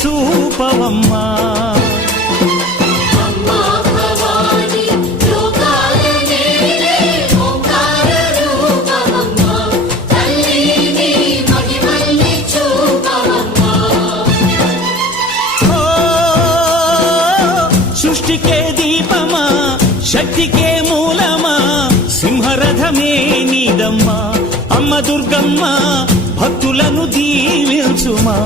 చూపవమ్మా. సృష్టికే దీపమా, శక్తికే మూలమా, సింహరథమే నీదమ్మా. అమ్మ దుర్గమ్మ భక్తులను దీవించుమా.